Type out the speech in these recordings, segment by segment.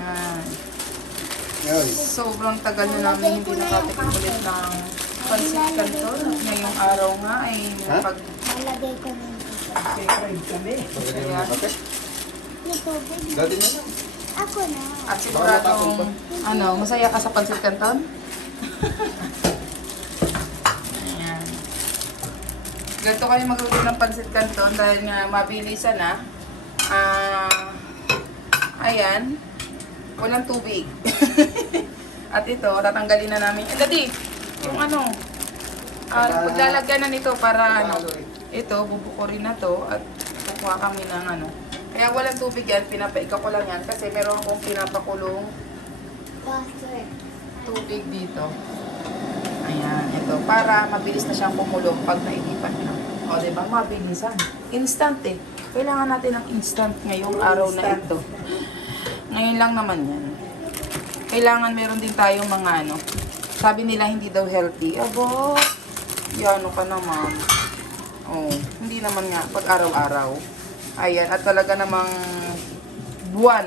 Yan. Sobrang tagal na namin hindi nakatikim ulit ng pansit canton. At ngayong araw nga ay Ha? pag Malagay ko na mo kape? Yung tubig. Dati na lang. Ako na. at siguradong ano, masaya ka sa pansit canton? Ayan. Ganito kayo magluto ng pansit canton dahil nga mabilisan na. Ah, ayan. Walang tubig. At ito, tatanggalin na namin. Eh, dadi, yung ano, ah, paglalagyan na nito para ano, ito, bubukurin na to at kukuha kami ng ano. Kaya walang tubig yan, pinapaika ko lang yan kasi meron akong pinapakulong tubig dito. Ayan, ito. Para mabilis na siyang kumulong pag naigipan na. O, di ba? Mabilisan. Instant eh. Kailangan natin ng instant ngayong araw na ito. Ngayon lang naman yan. Kailangan meron din tayong mga ano. Sabi nila hindi daw healthy. Abo, yano ka naman. Oh, hindi naman nga pag araw-araw. Ayan, at talaga namang buwan.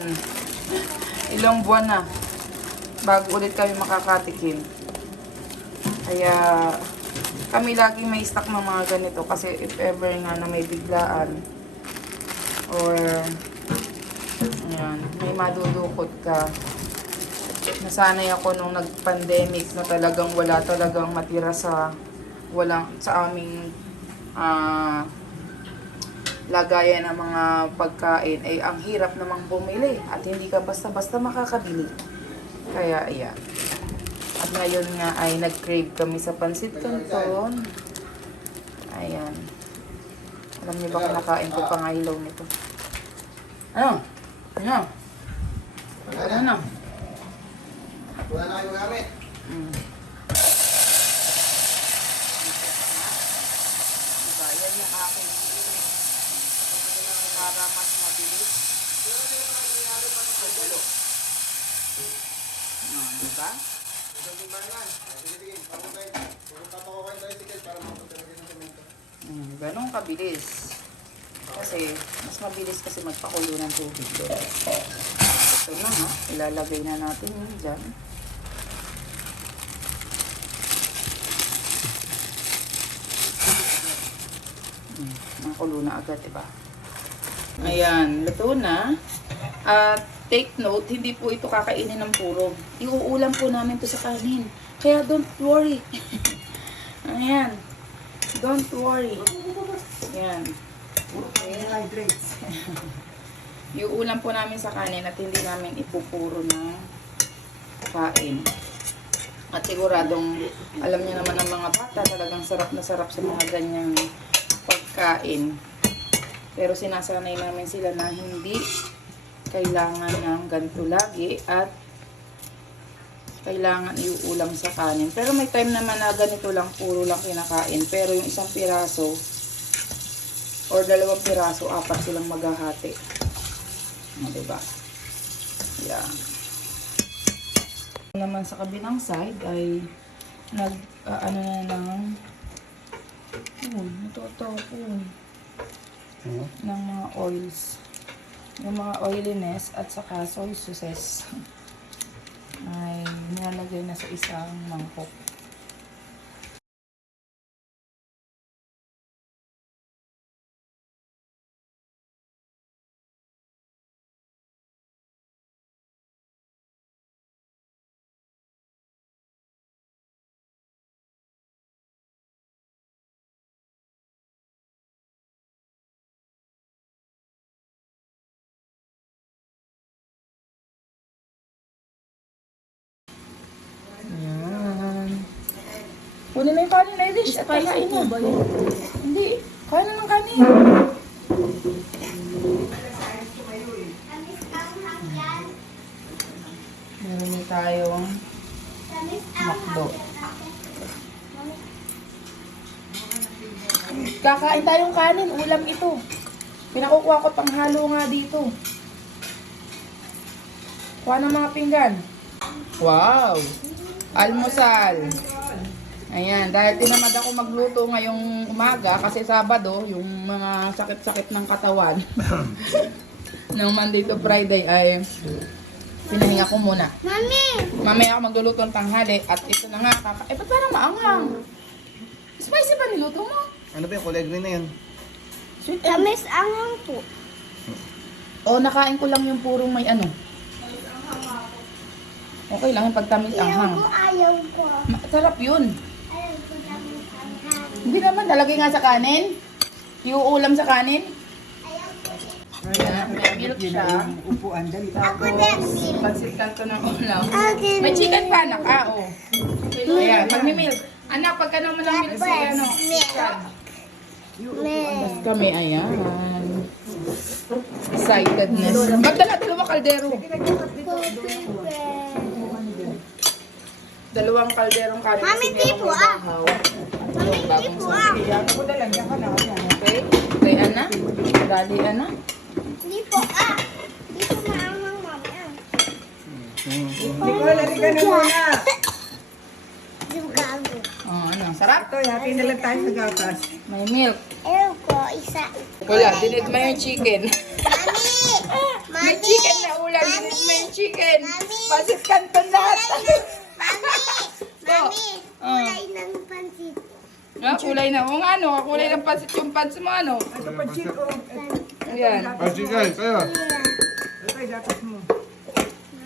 Ilang buwan na bago ulit kami makakatikim. Kaya kami lagi may stock ng mga ganito kasi if ever nga na may biglaan or may madudukot ka. Nasanay ako nung nag-pandemic na talagang wala talagang matira sa walang sa aming ah lagayan ng mga pagkain ay ang hirap namang bumili at hindi ka basta-basta makakabili. Kaya, ayan. At ngayon nga ay nag-crave kami sa pansit canton. Ayan. Alam niyo ba kinakain ko pa nga ilaw nito? Ano? Ano? Ano na? Wala na kayo gamit. Mm. Diba? Yan yung aking para mas mabilis. Kumulo. No, diba? Mm, ganun kabilis. Kasi, mas mabilis kasi magpakulo ng tubig. Ito na ha, ilalagay na natin yun dyan. Mm, Makulo na agad, diba? Ayan, luto na. At take note, hindi po ito kakainin ng puro. Iuulam po namin to sa kanin. Kaya don't worry. Ayan. Don't worry. Ayan. Iuulam po namin sa kanin at hindi namin ipupuro ng kain. At siguradong alam niyo naman ng mga bata talagang sarap na sarap sa mga ganyang pagkain. Pero sinasanay namin sila na hindi kailangan ng ganito lagi at kailangan iuulam sa kanin. Pero may time naman na ganito lang, puro lang kinakain. Pero yung isang piraso or dalawang piraso, apat silang maghahati. O, diba? Yan. Naman sa kabilang side ay nag, ah, ano na ng, yun, natutopon Ano? ng mga oils. Yung mga oiliness at saka soy sauces ay nilalagay na sa isang mangkok. Kunin mo yung kanin, Irish. At kain na. Hindi. Kain na ng kanin. Meron na tayong makdo. Kakain tayong kanin. Ulam ito. Pinakukuha ko panghalo nga dito. Kuha ng mga pinggan. Wow! Almusal. Ayan, dahil tinamad ako magluto ngayong umaga kasi Sabado, yung mga sakit-sakit ng katawan ng Monday to Friday ay Pinahinga ko muna. Mami! Mamaya ako magluluto ng tanghali at ito na nga. Kaka eh, ba't parang maanghang? Spicy ba niluto mo? Ano ba yung kulay green na yun? Sweet and... Tamis anghang po. O, nakain ko lang yung purong may ano. Okay lang yung pagtamis Ayaw anghang. ko, ayaw ko. Sarap yun. Hindi naman, nalagay nga sa kanin. Iuulam sa kanin. Ayan, may milk siya. Upuan, dali. Ako din. Pansit kanto ng ulam. May chicken pa, anak, ah, oh. Ayan, pag may milk. Anak, pagka naman ng milk si ano. Tapos kami, ayan. Excitedness. Ba't dala dalawa kaldero? Dalawang kalderong kanin. Mami, tipo, ah. Bahaw. Mami, Bagong tipo ah. Okay? Kay Ana? Dali Ana? Hindi po ah. Dito maanghang mami ah. Nicole, halika na muna. Yung gago. Oh, ano? Sarap? Ito, happy na lang tayo sa gatas. May milk. Ayaw ko, isa. Wala, dinit mo yung chicken. Mami! Mami! May chicken na ulam, dinit mo yung chicken. Mami! Pasit kanton lahat. Mami! Mami! Oh. Kulay ng pansit. Ah, kulay na. O nga, ano? Kulay ng pansit yung pants mo, ano? Ito pa, Chico. Ayan. Ah, sige, kayo. Ito, yung gatas mo.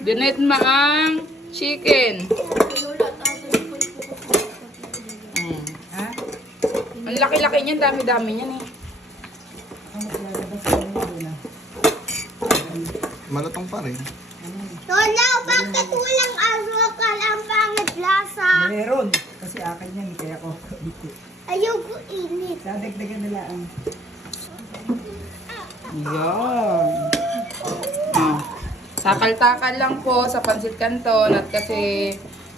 Dinit mo ang chicken. Mm. Ha? Ang laki-laki niyan, dami-dami niyan eh. Malutong pa rin. Lola, bakit walang asukal ang? Meron. Kasi akin yan, kaya ko. Ayaw ko init. Dadagdagan nila ang... Yan. Ah. Sakal-takal lang po sa pansit canton at kasi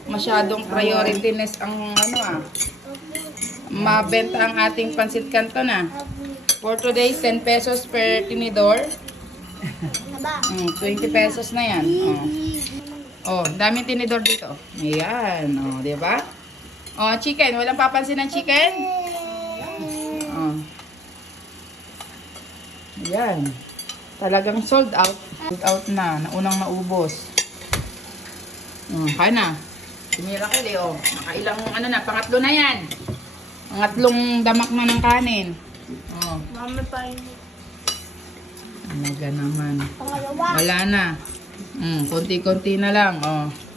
masyadong priorityness ang ano ah. Mabenta ang ating pansit canton ah. For today, 10 pesos per tinidor. Ba? Mm, 20 pesos na yan. Oh, oh daming tinidor dito. Ayan, oh, di ba? Oh, chicken. Walang papansin ng chicken? Oh. Ayan. Talagang sold out. Sold out na. Naunang maubos. Oh, kaya na. Miracle eh, oh. Nakailang, ano na, pangatlo na yan. Pangatlong damak na ng kanin. Oh, Mami pa rin. ano naman. Wala na. Mm, konti-konti na lang, oh.